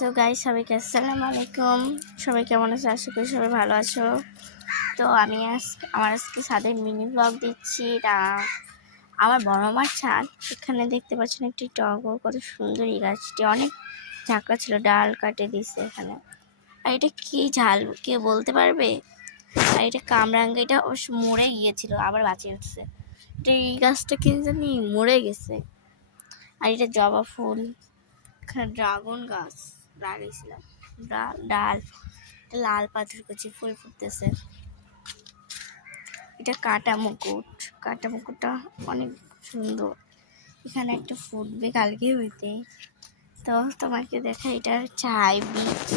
So guys, সবাইকে আসসালামু আলাইকুম। সবাই কেমন আছো? আশা করি সবাই ভালো আছো। তো আমি আজকে ছাদের মিনি ব্লগ দিচ্ছি। এটা আমার বড় মার ছাদ। এখানে দেখতে পাচ্ছেন একটি টগর, কত সুন্দর। এই গাছটি অনেক ঝাঁকড়া ছিল, ডাল কাটে দিছে এখানে। আর এটা কি ঝাল কে বলতে পারবে? আর এটা কামরাঙ্গা, এটা অবশ্য মরে গিয়েছিল, আবার বাঁচিয়ে উঠছে। এটা এই গাছটা কি জানি মরে গেছে। আর এটা জবা ফুল, এখানে ড্রাগন গাছ লাগিয়েছিলাম, ডাল লাল পাথর কুচি ফুল ফুটতেছে। এটা কাটা মুকুটটা অনেক সুন্দর। এখানে একটা ফুটবে কালকে হইতে। তো তোমাকে দেখা, এটা চাই বীজ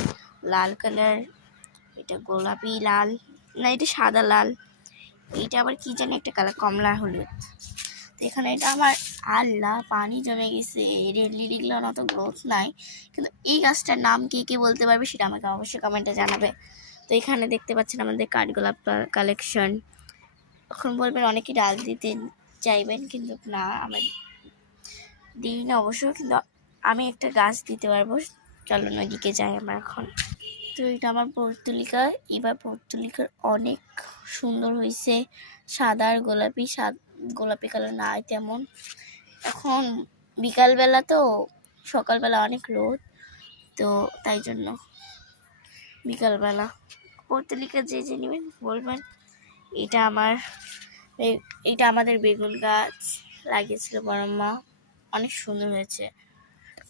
লাল কালার, এটা গোলাপি লাল, না এটা সাদা লাল, এইটা আবার কি জানি একটা কালার কমলা হলুদ। তো এখানে এটা আমার আল্লাহ পানি জমে গেছে, রেড লিলিগুলোর অত গ্রোথ নাই, কিন্তু এই গাছটার নাম কে কে বলতে পারবে সেটা আমাকে অবশ্যই কমেন্টে জানাবে। তো এখানে দেখতে পাচ্ছেন আমাদের কাঠগোলাপ কালেকশন। এখন বলবেন অনেকে ডাল দিতে চাইবেন, কিন্তু না, আমার দিই না অবশ্য, কিন্তু আমি একটা গাছ দিতে পারবো। চলো নদীকে যাই আমরা এখন। তো এটা আমার পর্তুলিকা। এবার পর্তুলিকার অনেক সুন্দর হয়েছে, সাদা আর গোলাপি। গোলাপি কালার নাই তেমন। এখন বিকালবেলা, তো সকালবেলা অনেক রোদ, তো তাই জন্য বিকালবেলা। পর্তুলিকা যে নেবেন বলবেন। এটা আমাদের বেগুন গাছ লাগিয়েছিল বড় মা, অনেক সুন্দর হয়েছে।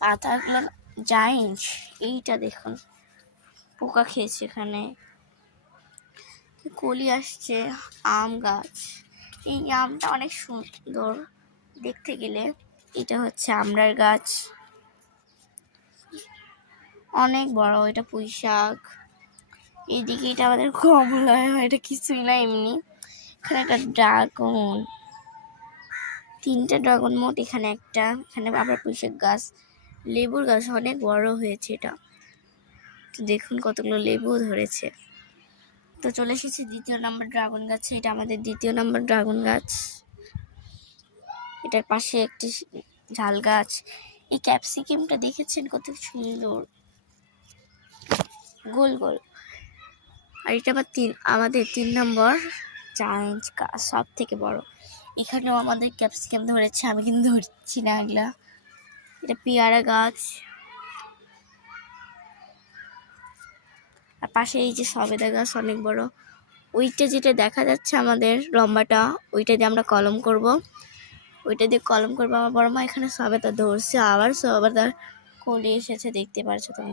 পাতাগুলো জাইন্ট, এইটা দেখুন পোকা খেয়েছে। এখানে কলি আসছে। আম গাছ, এই আমটা অনেক সুন্দর দেখতে গেলে। এটা হচ্ছে আমড়ার গাছ, অনেক বড়। এটা পুঁই শাক। এইদিকে এটা আমাদের কমলা, এটা কিছুই না এমনি। এখানে একটা ড্রাগন, 3টা ড্রাগন মোট। এখানে একটা, এখানে আবার পুঁই শাক গাছ, লেবুর গাছ অনেক বড় হয়েছে এটা। তো দেখুন কতগুলো লেবু ধরেছে। তো চলে এসেছি 2য় নম্বর ড্রাগন গাছে। এটা আমাদের 2য় নম্বর ড্রাগন গাছ। এটার পাশে একটি ঝাল গাছ। এই ক্যাপসিকামটা দেখেছেন কত সুন্দর, গোল গোল। আর এটা আমাদের 3 নম্বর জায়ান্ট গাছ, সব থেকে বড়। এখানেও আমাদের ক্যাপসিকাম ধরেছে, আমি কিন্তু ধরছি না এগুলা। এটা পেয়ারা গাছ। আর পাশে এই যে সবেদা গাছ, অনেক বড়। ওইটা যেটা দেখা যাচ্ছে আমাদের লম্বাটা, ওইটা দিয়ে আমরা কলম করব। আমার বড় মা এখানে সবেদা ধরছে, আবার সবেদার কলি এসেছে, দেখতে পারছো তুমি।